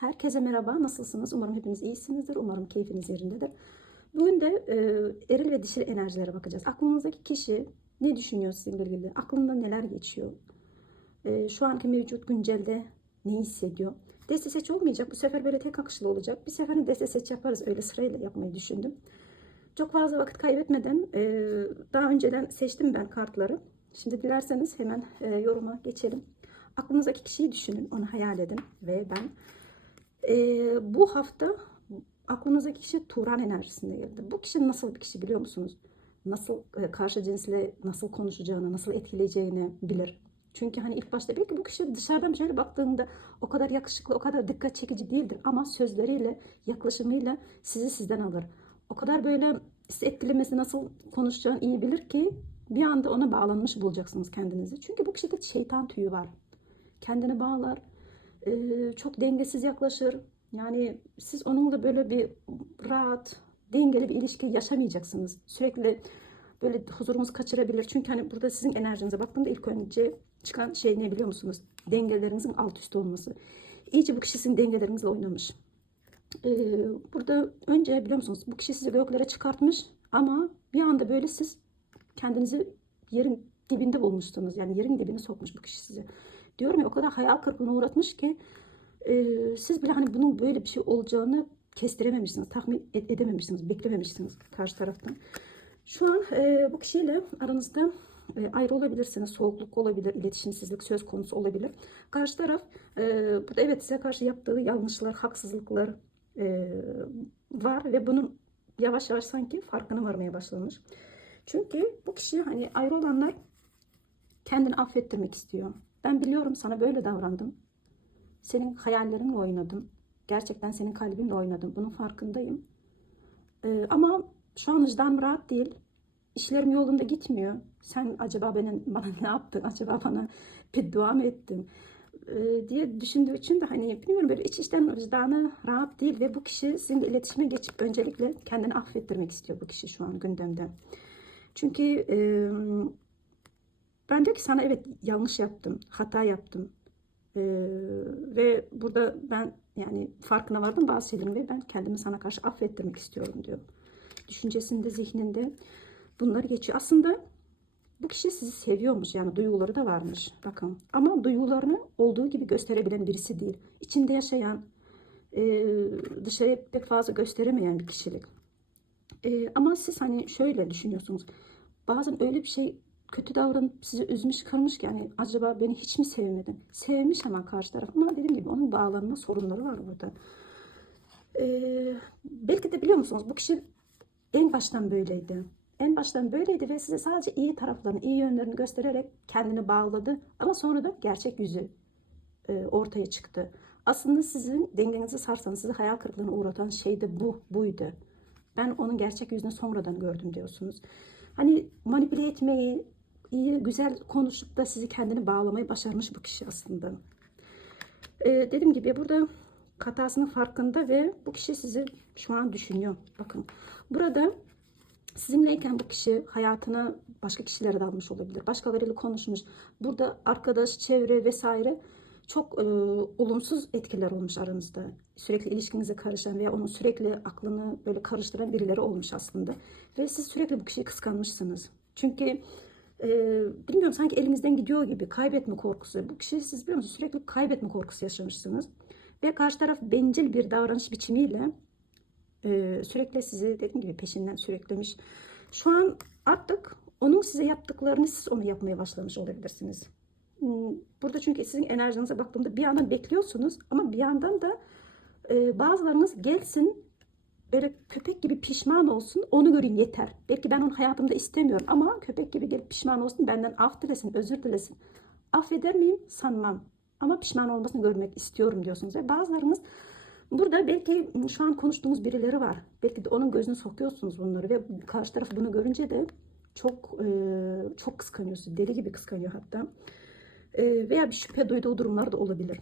Herkese merhaba, nasılsınız? Umarım hepiniz iyisinizdir, umarım keyfiniz yerindedir. Bugün de e, eril ve dişil enerjilere bakacağız. Aklınızdaki kişi ne düşünüyor sizinle ilgili? Aklında neler geçiyor? E, şu anki mevcut güncelde ne hissediyor? Deste seç olmayacak, bu sefer böyle tek akışlı olacak. Bir seferinde deste seç yaparız, öyle sırayla yapmayı düşündüm. Çok fazla vakit kaybetmeden e, daha önceden seçtim ben kartları. Şimdi dilerseniz hemen e, yoruma geçelim. Aklınızdaki kişiyi düşünün, onu hayal edin ve ben ee, bu hafta aklınızdaki kişi Turan enerjisinde geldi. Bu kişi nasıl bir kişi biliyor musunuz? Nasıl e, karşı cinsle nasıl konuşacağını, nasıl etkileyeceğini bilir. Çünkü hani ilk başta belki bu kişi dışarıdan şöyle baktığında o kadar yakışıklı, o kadar dikkat çekici değildir. Ama sözleriyle, yaklaşımıyla sizi sizden alır. O kadar böyle etkilemesi, nasıl konuşacağını iyi bilir ki bir anda ona bağlanmış bulacaksınız kendinizi. Çünkü bu kişide şeytan tüyü var. Kendini bağlar, çok dengesiz yaklaşır. Yani siz onunla böyle bir rahat, dengeli bir ilişki yaşamayacaksınız. Sürekli böyle huzurunuzu kaçırabilir. Çünkü hani burada sizin enerjinize baktığımda ilk önce çıkan şey ne biliyor musunuz? Dengelerinizin alt üst olması. İyice bu kişi sizin dengelerinizle oynamış. Ee, burada önce biliyor musunuz bu kişi sizi göklere çıkartmış ama bir anda böyle siz kendinizi yerin dibinde bulmuşsunuz. Yani yerin dibine sokmuş bu kişi sizi. Diyorum ya o kadar hayal kırıklığına uğratmış ki e, siz bile hani bunun böyle bir şey olacağını kestirememişsiniz, tahmin ed- edememişsiniz, beklememişsiniz karşı taraftan. Şu an e, bu kişiyle aranızda e, ayrı olabilirsiniz, soğukluk olabilir, iletişimsizlik söz konusu olabilir. Karşı taraf e, burada evet size karşı yaptığı yanlışlar, haksızlıklar e, var ve bunun yavaş yavaş sanki farkına varmaya başlamış. Çünkü bu kişi hani ayrı olanlar kendini affettirmek istiyor. Ben biliyorum sana böyle davrandım. Senin hayallerinle oynadım. Gerçekten senin kalbinle oynadım. Bunun farkındayım. Ee, ama şu an vicdanım rahat değil. İşlerim yolunda gitmiyor. Sen acaba benim, bana ne yaptın? Acaba bana beddua mı ettin? Ee, diye düşündüğü için de hani bilmiyorum böyle iç içten vicdanı rahat değil ve bu kişi sizinle iletişime geçip öncelikle kendini affettirmek istiyor bu kişi şu an gündemde. Çünkü e, ben diyor ki sana evet yanlış yaptım, hata yaptım. Ee, ve burada ben yani farkına vardım bazı şeylerin ve ben kendimi sana karşı affettirmek istiyorum diyor. Düşüncesinde, zihninde bunları geçiyor. Aslında bu kişi sizi seviyormuş yani duyguları da varmış. Bakın ama duygularını olduğu gibi gösterebilen birisi değil. İçinde yaşayan, e, dışarıya pek fazla gösteremeyen bir kişilik. E, ama siz hani şöyle düşünüyorsunuz. Bazen öyle bir şey kötü davranıp sizi üzmüş kırmış ki yani acaba beni hiç mi sevmedin? Sevmiş ama karşı taraf ama dediğim gibi onun bağlanma sorunları var burada. Ee, belki de biliyor musunuz bu kişi en baştan böyleydi. En baştan böyleydi ve size sadece iyi taraflarını, iyi yönlerini göstererek kendini bağladı. Ama sonra da gerçek yüzü e, ortaya çıktı. Aslında sizin dengenizi sarsan, sizi hayal kırıklığına uğratan şey de bu, buydu. Ben onun gerçek yüzünü sonradan gördüm diyorsunuz. Hani manipüle etmeyi, iyi, güzel konuşup da sizi kendini bağlamayı başarmış bu kişi aslında. Ee, dediğim gibi burada hatasının farkında ve bu kişi sizi şu an düşünüyor. Bakın burada sizinleyken bu kişi hayatına başka kişilere dalmış olabilir. Başkalarıyla konuşmuş. Burada arkadaş, çevre vesaire çok e, olumsuz etkiler olmuş aranızda. Sürekli ilişkinize karışan veya onun sürekli aklını böyle karıştıran birileri olmuş aslında. Ve siz sürekli bu kişiyi kıskanmışsınız. Çünkü e, bilmiyorum sanki elinizden gidiyor gibi kaybetme korkusu. Bu kişi siz biliyor musunuz sürekli kaybetme korkusu yaşamışsınız. Ve karşı taraf bencil bir davranış biçimiyle e, sürekli sizi dediğim gibi peşinden sürüklemiş. Şu an artık onun size yaptıklarını siz onu yapmaya başlamış olabilirsiniz. Hmm, Burada çünkü sizin enerjinize baktığımda bir yandan bekliyorsunuz ama bir yandan da bazılarınız gelsin böyle köpek gibi pişman olsun onu göreyim yeter. Belki ben onu hayatımda istemiyorum ama köpek gibi gelip pişman olsun benden af dilesin özür dilesin. Affeder miyim sanmam ama pişman olmasını görmek istiyorum diyorsunuz. Ve bazılarınız burada belki şu an konuştuğumuz birileri var. Belki de onun gözüne sokuyorsunuz bunları ve karşı taraf bunu görünce de çok e, çok kıskanıyorsunuz. Deli gibi kıskanıyor hatta. E, veya bir şüphe duyduğu durumlar da olabilir.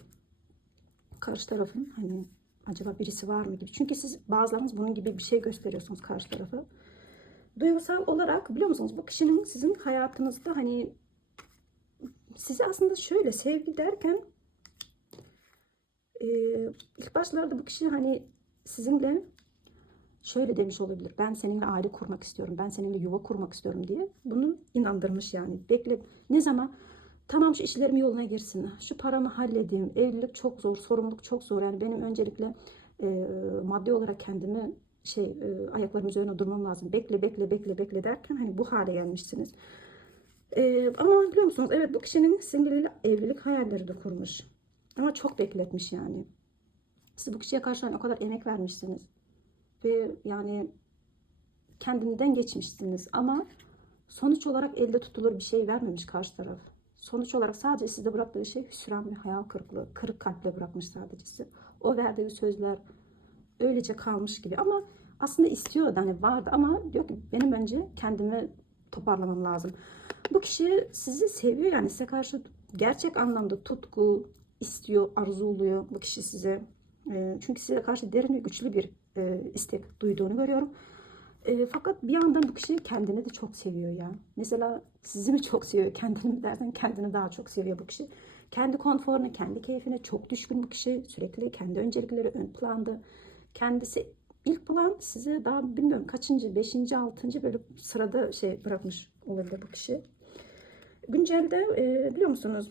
Karşı tarafın hani acaba birisi var mı gibi. Çünkü siz bazılarınız bunun gibi bir şey gösteriyorsunuz karşı tarafa. Duygusal olarak biliyor musunuz bu kişinin sizin hayatınızda hani sizi aslında şöyle sevgi derken e, ilk başlarda bu kişi hani sizinle şöyle demiş olabilir. Ben seninle aile kurmak istiyorum. Ben seninle yuva kurmak istiyorum diye. Bunu inandırmış yani. Bekle ne zaman tamam şu işlerim yoluna girsin. Şu paramı halledeyim. Evlilik çok zor. Sorumluluk çok zor. Yani benim öncelikle e, maddi olarak kendimi şey e, ayaklarım üzerine durmam lazım. Bekle bekle bekle bekle derken hani bu hale gelmişsiniz. E, ama biliyor musunuz? Evet bu kişinin sizinle evlilik hayalleri de kurmuş. Ama çok bekletmiş yani. Siz bu kişiye karşı hani o kadar emek vermişsiniz. Ve yani kendinden geçmişsiniz. Ama sonuç olarak elde tutulur bir şey vermemiş karşı taraf. Sonuç olarak sadece size bıraktığı şey hüsran ve hayal kırıklığı. Kırık kalple bırakmış sadece size. O verdiği sözler öylece kalmış gibi. Ama aslında istiyor hani vardı ama diyor ki benim önce kendimi toparlamam lazım. Bu kişi sizi seviyor yani size karşı gerçek anlamda tutku istiyor, arzuluyor bu kişi size. Çünkü size karşı derin ve güçlü bir istek duyduğunu görüyorum. E, fakat bir yandan bu kişi kendini de çok seviyor ya. Mesela sizi mi çok seviyor, kendini mi dersen kendini daha çok seviyor bu kişi. Kendi konforuna, kendi keyfine çok düşkün bu kişi. Sürekli kendi öncelikleri ön planda. Kendisi ilk plan size daha bilmiyorum kaçıncı, beşinci, altıncı böyle sırada şey bırakmış olabilir bu kişi. Güncelde e, biliyor musunuz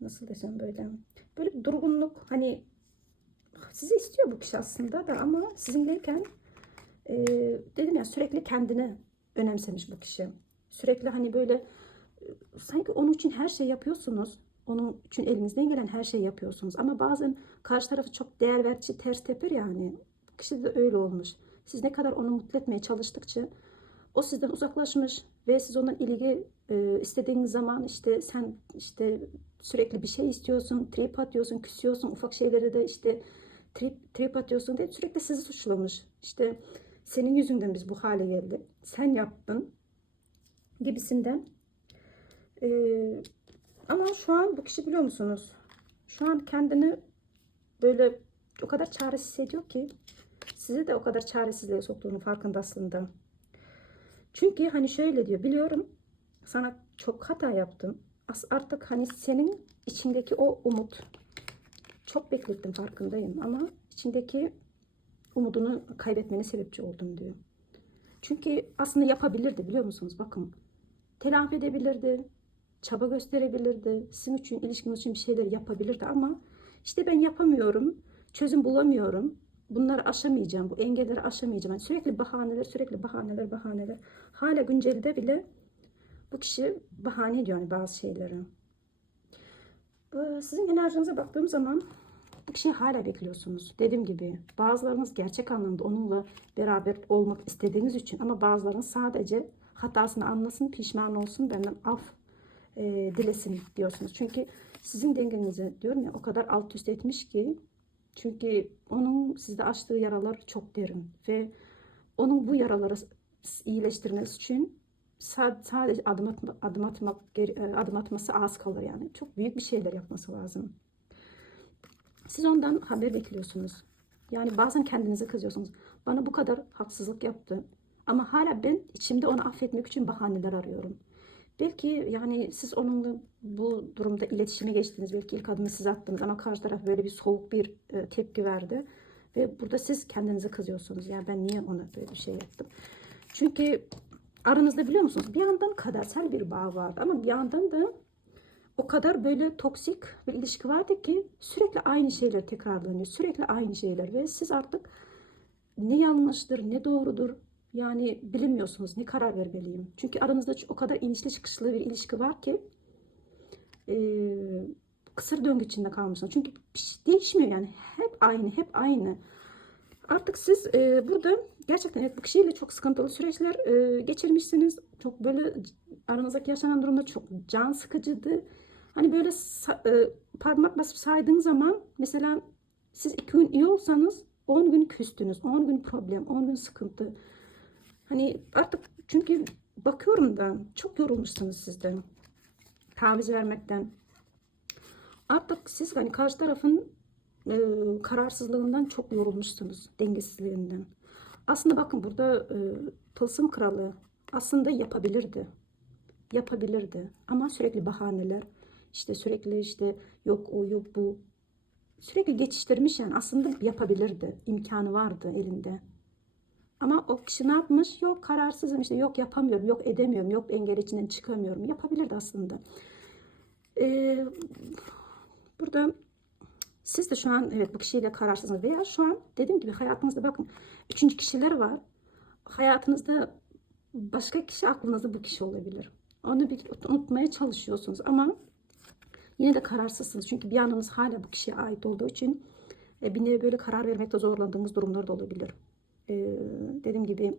nasıl desem böyle böyle durgunluk hani sizi istiyor bu kişi aslında da ama sizinleyken e, dedim ya sürekli kendini önemsemiş bu kişi. Sürekli hani böyle e, sanki onun için her şey yapıyorsunuz. Onun için elinizden gelen her şeyi yapıyorsunuz. Ama bazen karşı tarafı çok değer verici ters teper yani. Bu kişi de öyle olmuş. Siz ne kadar onu mutlu etmeye çalıştıkça o sizden uzaklaşmış ve siz ondan ilgi e, istediğiniz zaman işte sen işte sürekli bir şey istiyorsun, trip atıyorsun, küsüyorsun, ufak şeylere de işte trip, trip atıyorsun diye sürekli sizi suçlamış. İşte senin yüzünden biz bu hale geldik. Sen yaptın gibisinden. Ee, ama şu an bu kişi biliyor musunuz? Şu an kendini böyle o kadar çaresiz hissediyor ki sizi de o kadar çaresizliğe soktuğunu farkında aslında. Çünkü hani şöyle diyor biliyorum sana çok hata yaptım. As artık hani senin içindeki o umut çok beklettim farkındayım ama içindeki umudunu kaybetmene sebepçi oldum diyor. Çünkü aslında yapabilirdi biliyor musunuz? Bakın telafi edebilirdi, çaba gösterebilirdi, sizin için, ilişkiniz için bir şeyler yapabilirdi ama işte ben yapamıyorum, çözüm bulamıyorum, bunları aşamayacağım, bu engelleri aşamayacağım. Yani sürekli bahaneler, sürekli bahaneler, bahaneler. Hala güncelde bile bu kişi bahane ediyor yani bazı şeyleri. Ee, Sizin enerjinize baktığım zaman bu kişiyi hala bekliyorsunuz. Dediğim gibi bazılarınız gerçek anlamda onunla beraber olmak istediğiniz için ama bazılarınız sadece hatasını anlasın, pişman olsun, benden af e, dilesin diyorsunuz. Çünkü sizin dengenizi diyorum ya o kadar alt üst etmiş ki çünkü onun sizde açtığı yaralar çok derin ve onun bu yaraları iyileştirmesi için sadece adım, atma, adım atmak e, adım atması az kalır yani. Çok büyük bir şeyler yapması lazım. Siz ondan haber bekliyorsunuz. Yani bazen kendinize kızıyorsunuz. Bana bu kadar haksızlık yaptı. Ama hala ben içimde onu affetmek için bahaneler arıyorum. Belki yani siz onunla bu durumda iletişime geçtiniz. Belki ilk adımı siz attınız ama karşı taraf böyle bir soğuk bir e, tepki verdi. Ve burada siz kendinize kızıyorsunuz. Yani ben niye ona böyle bir şey yaptım? Çünkü aranızda biliyor musunuz? Bir yandan kadersel bir bağ vardı ama bir yandan da o kadar böyle toksik bir ilişki vardı ki sürekli aynı şeyler tekrarlanıyor. Sürekli aynı şeyler ve siz artık ne yanlıştır ne doğrudur yani bilemiyorsunuz ne karar vermeliyim. Çünkü aranızda o kadar inişli çıkışlı bir ilişki var ki e, kısır döngü içinde kalmışsınız. Çünkü şey değişmiyor yani hep aynı hep aynı. Artık siz e, burada gerçekten evet bu kişiyle çok sıkıntılı süreçler e, geçirmişsiniz. Çok böyle aranızdaki yaşanan durumda çok can sıkıcıydı. Hani böyle e, parmak basıp saydığın zaman mesela siz iki gün iyi olsanız 10 gün küstünüz. 10 gün problem, 10 gün sıkıntı. Hani artık çünkü bakıyorum da çok yorulmuşsunuz sizden. Taviz vermekten. Artık siz hani karşı tarafın e, kararsızlığından çok yorulmuşsunuz. Dengesizliğinden. Aslında bakın burada e, tılsım kralı aslında yapabilirdi. Yapabilirdi. Ama sürekli bahaneler. işte sürekli işte yok o yok bu sürekli geçiştirmiş yani aslında yapabilirdi imkanı vardı elinde ama o kişi ne yapmış yok kararsızım işte yok yapamıyorum yok edemiyorum yok engel içinden çıkamıyorum yapabilirdi aslında Ee, burada siz de şu an evet bu kişiyle kararsızsınız veya şu an dediğim gibi hayatınızda bakın üçüncü kişiler var hayatınızda başka kişi aklınızda bu kişi olabilir. Onu bir unutmaya çalışıyorsunuz ama yine de kararsızsınız. Çünkü bir yanınız hala bu kişiye ait olduğu için e, bir nevi böyle karar vermekte zorlandığınız durumlar da olabilir. E, dediğim gibi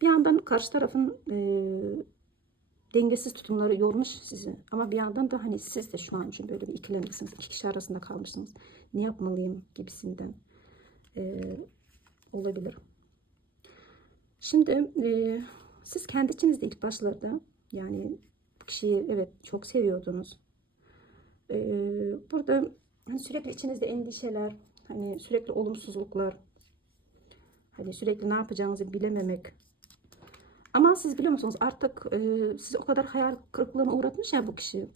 bir yandan karşı tarafın e, dengesiz tutumları yormuş sizi. Ama bir yandan da hani siz de şu an için böyle bir ikilemdesiniz. İki kişi arasında kalmışsınız. Ne yapmalıyım gibisinden e, olabilir. Şimdi e, siz kendi içinizde ilk başlarda yani kişiyi evet çok seviyordunuz. E, burada hani sürekli içinizde endişeler, hani sürekli olumsuzluklar, hani sürekli ne yapacağınızı bilememek. Ama siz biliyor musunuz artık e, sizi o kadar hayal kırıklığına uğratmış ya bu kişi.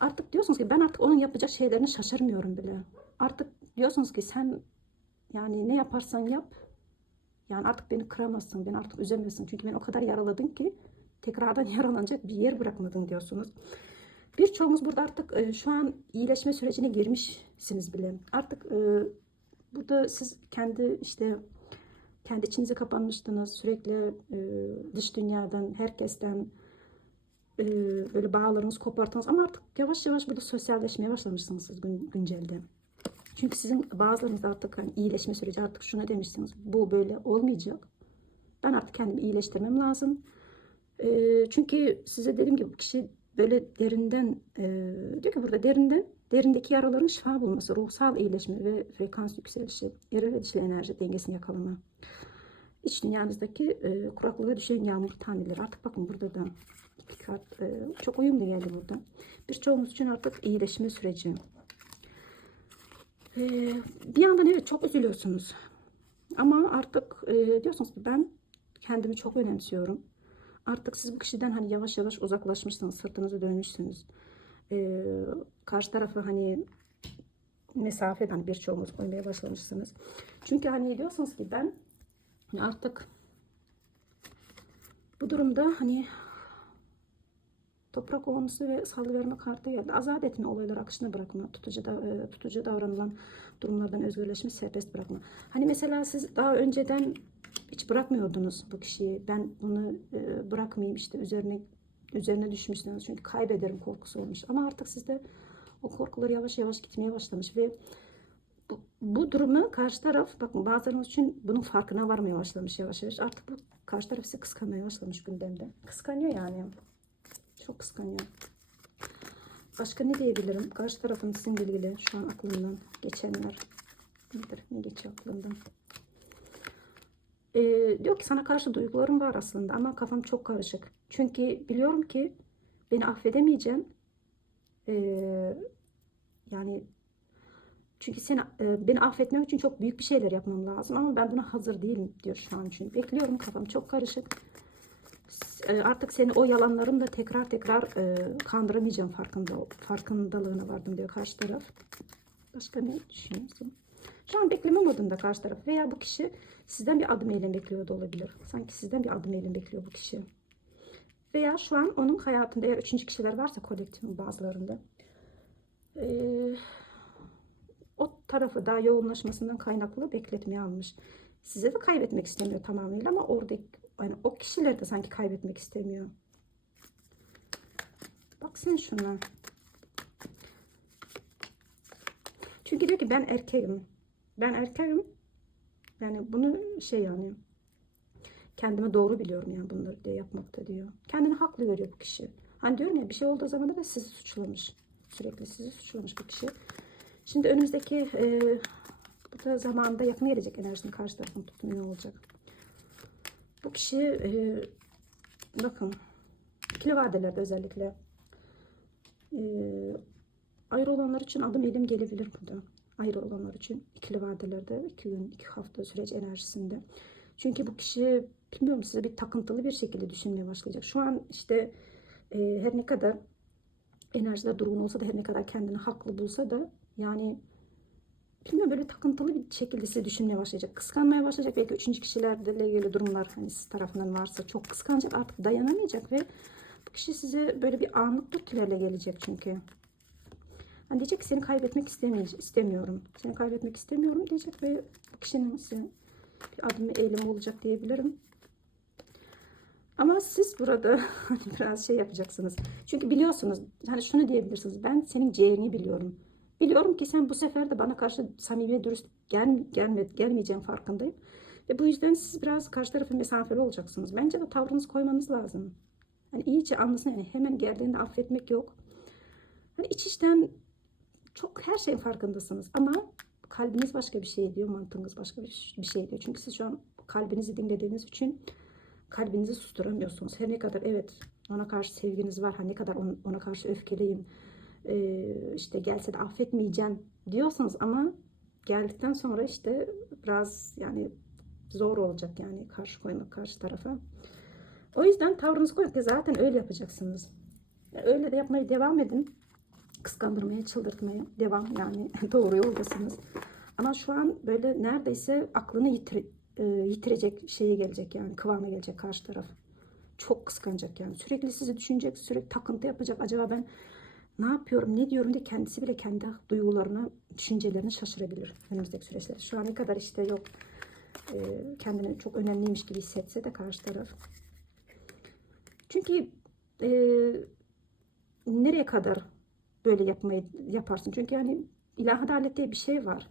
Artık diyorsunuz ki ben artık onun yapacağı şeylerini şaşırmıyorum bile. Artık diyorsunuz ki sen yani ne yaparsan yap yani artık beni kıramazsın, beni artık üzemezsin. Çünkü beni o kadar yaraladın ki tekrardan yaralanacak bir yer bırakmadın diyorsunuz. Birçoğumuz burada artık e, şu an iyileşme sürecine girmişsiniz bile. Artık e, burada siz kendi işte kendi içinize kapanmıştınız. Sürekli e, dış dünyadan, herkesten e, böyle bağlarınızı koparttınız. Ama artık yavaş yavaş burada sosyalleşmeye başlamışsınız siz gün, güncelde. Çünkü sizin bazılarınız artık hani iyileşme süreci artık şunu demişsiniz. Bu böyle olmayacak. Ben artık kendimi iyileştirmem lazım. E, çünkü size dediğim gibi kişi böyle derinden e, diyor ki burada derinden derindeki yaraların şifa bulması, ruhsal iyileşme ve frekans yükselişi, eril ve dişil enerji dengesini yakalama. İç dünyanızdaki e, kuraklığa düşen yağmur taneleri. Artık bakın burada da iki kart e, çok uyumlu geldi burada. Birçoğumuz için artık iyileşme süreci. Ee, bir yandan evet çok üzülüyorsunuz. Ama artık e, diyorsunuz ki ben kendimi çok önemsiyorum. Artık siz bu kişiden hani yavaş yavaş uzaklaşmışsınız, sırtınızı dönmüşsünüz. Ee, karşı tarafı hani mesafeden birçoğumuz koymaya başlamışsınız. Çünkü hani diyorsunuz ki ben artık bu durumda hani toprak olması ve salıverme kartı geldi. Azat etme olaylar akışına bırakma, tutucu, da, e, tutucu davranılan durumlardan özgürleşme, serbest bırakma. Hani mesela siz daha önceden hiç bırakmıyordunuz bu kişiyi. Ben bunu e, bırakmayayım işte üzerine üzerine düşmüşsünüz. Çünkü kaybederim korkusu olmuş. Ama artık sizde o korkular yavaş yavaş gitmeye başlamış ve bu, bu durumu karşı taraf bakın bazılarınız için bunun farkına varmaya başlamış yavaş yavaş. Artık bu karşı taraf sizi kıskanmaya başlamış gündemde. Kıskanıyor yani. Çok kıskanıyor. Başka ne diyebilirim? Karşı tarafın sizinle ilgili şu an aklımdan geçenler nedir? Ne geçiyor aklımdan? Ee, diyor ki sana karşı duygularım var aslında ama kafam çok karışık. Çünkü biliyorum ki beni affedemeyeceğim. Ee, yani çünkü seni e, beni affetmek için çok büyük bir şeyler yapmam lazım ama ben buna hazır değilim diyor şu an için. Bekliyorum kafam çok karışık. E, artık seni o yalanlarımla tekrar tekrar e, kandıramayacağım farkında farkındalığına vardım diyor karşı taraf. Başka ne düşünüyorsun? Şu an bekleme modunda karşı taraf veya bu kişi sizden bir adım eylem bekliyor da olabilir. Sanki sizden bir adım eylem bekliyor bu kişi. Veya şu an onun hayatında eğer üçüncü kişiler varsa kolektifin bazılarında e, o tarafı daha yoğunlaşmasından kaynaklı bekletmeye almış. Size de kaybetmek istemiyor tamamıyla ama orada yani o kişileri de sanki kaybetmek istemiyor. Bak sen şuna. Çünkü diyor ki ben erkeğim. Ben erkeğim. Yani bunu şey yani kendimi doğru biliyorum yani bunları diyor yapmakta diyor. Kendini haklı görüyor bu kişi. Hani diyorum ya bir şey olduğu zaman da sizi suçlamış. Sürekli sizi suçlamış bu kişi. Şimdi önümüzdeki e, bu da zamanda yakın gelecek enerjinin karşı tarafın tutumu ne olacak? Bu kişi e, bakın ikili vadelerde özellikle e, ayrı olanlar için adım elim gelebilir burada. Ayrı olanlar için ikili vadelerde iki gün iki hafta süreç enerjisinde. Çünkü bu kişi bilmiyorum size bir takıntılı bir şekilde düşünmeye başlayacak. Şu an işte e, her ne kadar enerjide durgun olsa da her ne kadar kendini haklı bulsa da yani bilmiyorum böyle takıntılı bir şekilde sizi düşünmeye başlayacak. Kıskanmaya başlayacak. Belki üçüncü kişilerle ilgili durumlar hani siz tarafından varsa çok kıskanacak artık dayanamayacak ve bu kişi size böyle bir anlık dürtülerle gelecek çünkü. Hani diyecek ki seni kaybetmek istemiyorum. Seni kaybetmek istemiyorum diyecek ve bu kişinin size bir adım eylemi olacak diyebilirim. Ama siz burada hani biraz şey yapacaksınız. Çünkü biliyorsunuz hani şunu diyebilirsiniz. Ben senin ciğerini biliyorum. Biliyorum ki sen bu sefer de bana karşı samimi dürüst gel, gelme, gelmeyeceğim farkındayım. Ve bu yüzden siz biraz karşı tarafa mesafeli olacaksınız. Bence de tavrınızı koymanız lazım. Hani iyice anlasın yani hemen geldiğinde affetmek yok. Hani iç içten çok her şeyin farkındasınız ama kalbiniz başka bir şey diyor, mantığınız başka bir şey diyor. Çünkü siz şu an kalbinizi dinlediğiniz için kalbinizi susturamıyorsunuz. Her ne kadar evet ona karşı sevginiz var, her ne kadar on- ona karşı öfkeliyim, ee, işte gelse de affetmeyeceğim diyorsanız ama geldikten sonra işte biraz yani zor olacak yani karşı koymak karşı tarafa. O yüzden tavrınızı koyun zaten öyle yapacaksınız. Öyle de yapmaya devam edin kıskandırmaya, çıldırtmaya devam yani doğru yoldasınız. Ama şu an böyle neredeyse aklını yitir, e, yitirecek şeye gelecek yani kıvama gelecek karşı taraf. Çok kıskanacak yani. Sürekli sizi düşünecek, sürekli takıntı yapacak. Acaba ben ne yapıyorum, ne diyorum diye kendisi bile kendi duygularına, düşüncelerine şaşırabilir önümüzdeki süreçte. Şu an ne kadar işte yok e, kendini çok önemliymiş gibi hissetse de karşı taraf. Çünkü e, nereye kadar böyle yapmayı yaparsın. Çünkü yani ilah adalet diye bir şey var.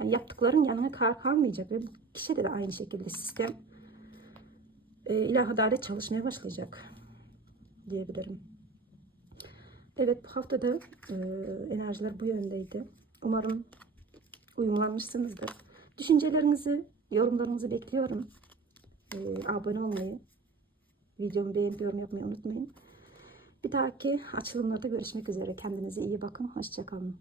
Yani yaptıkların yanına kal kalmayacak ve bu kişide de aynı şekilde sistem e, ilah adalet çalışmaya başlayacak diyebilirim. Evet bu haftada e, enerjiler bu yöndeydi. Umarım uyumlanmışsınızdır. Düşüncelerinizi, yorumlarınızı bekliyorum. E, abone olmayı, videomu beğenip yorum yapmayı unutmayın. Bir dahaki açılımlarda görüşmek üzere. Kendinize iyi bakın. Hoşçakalın.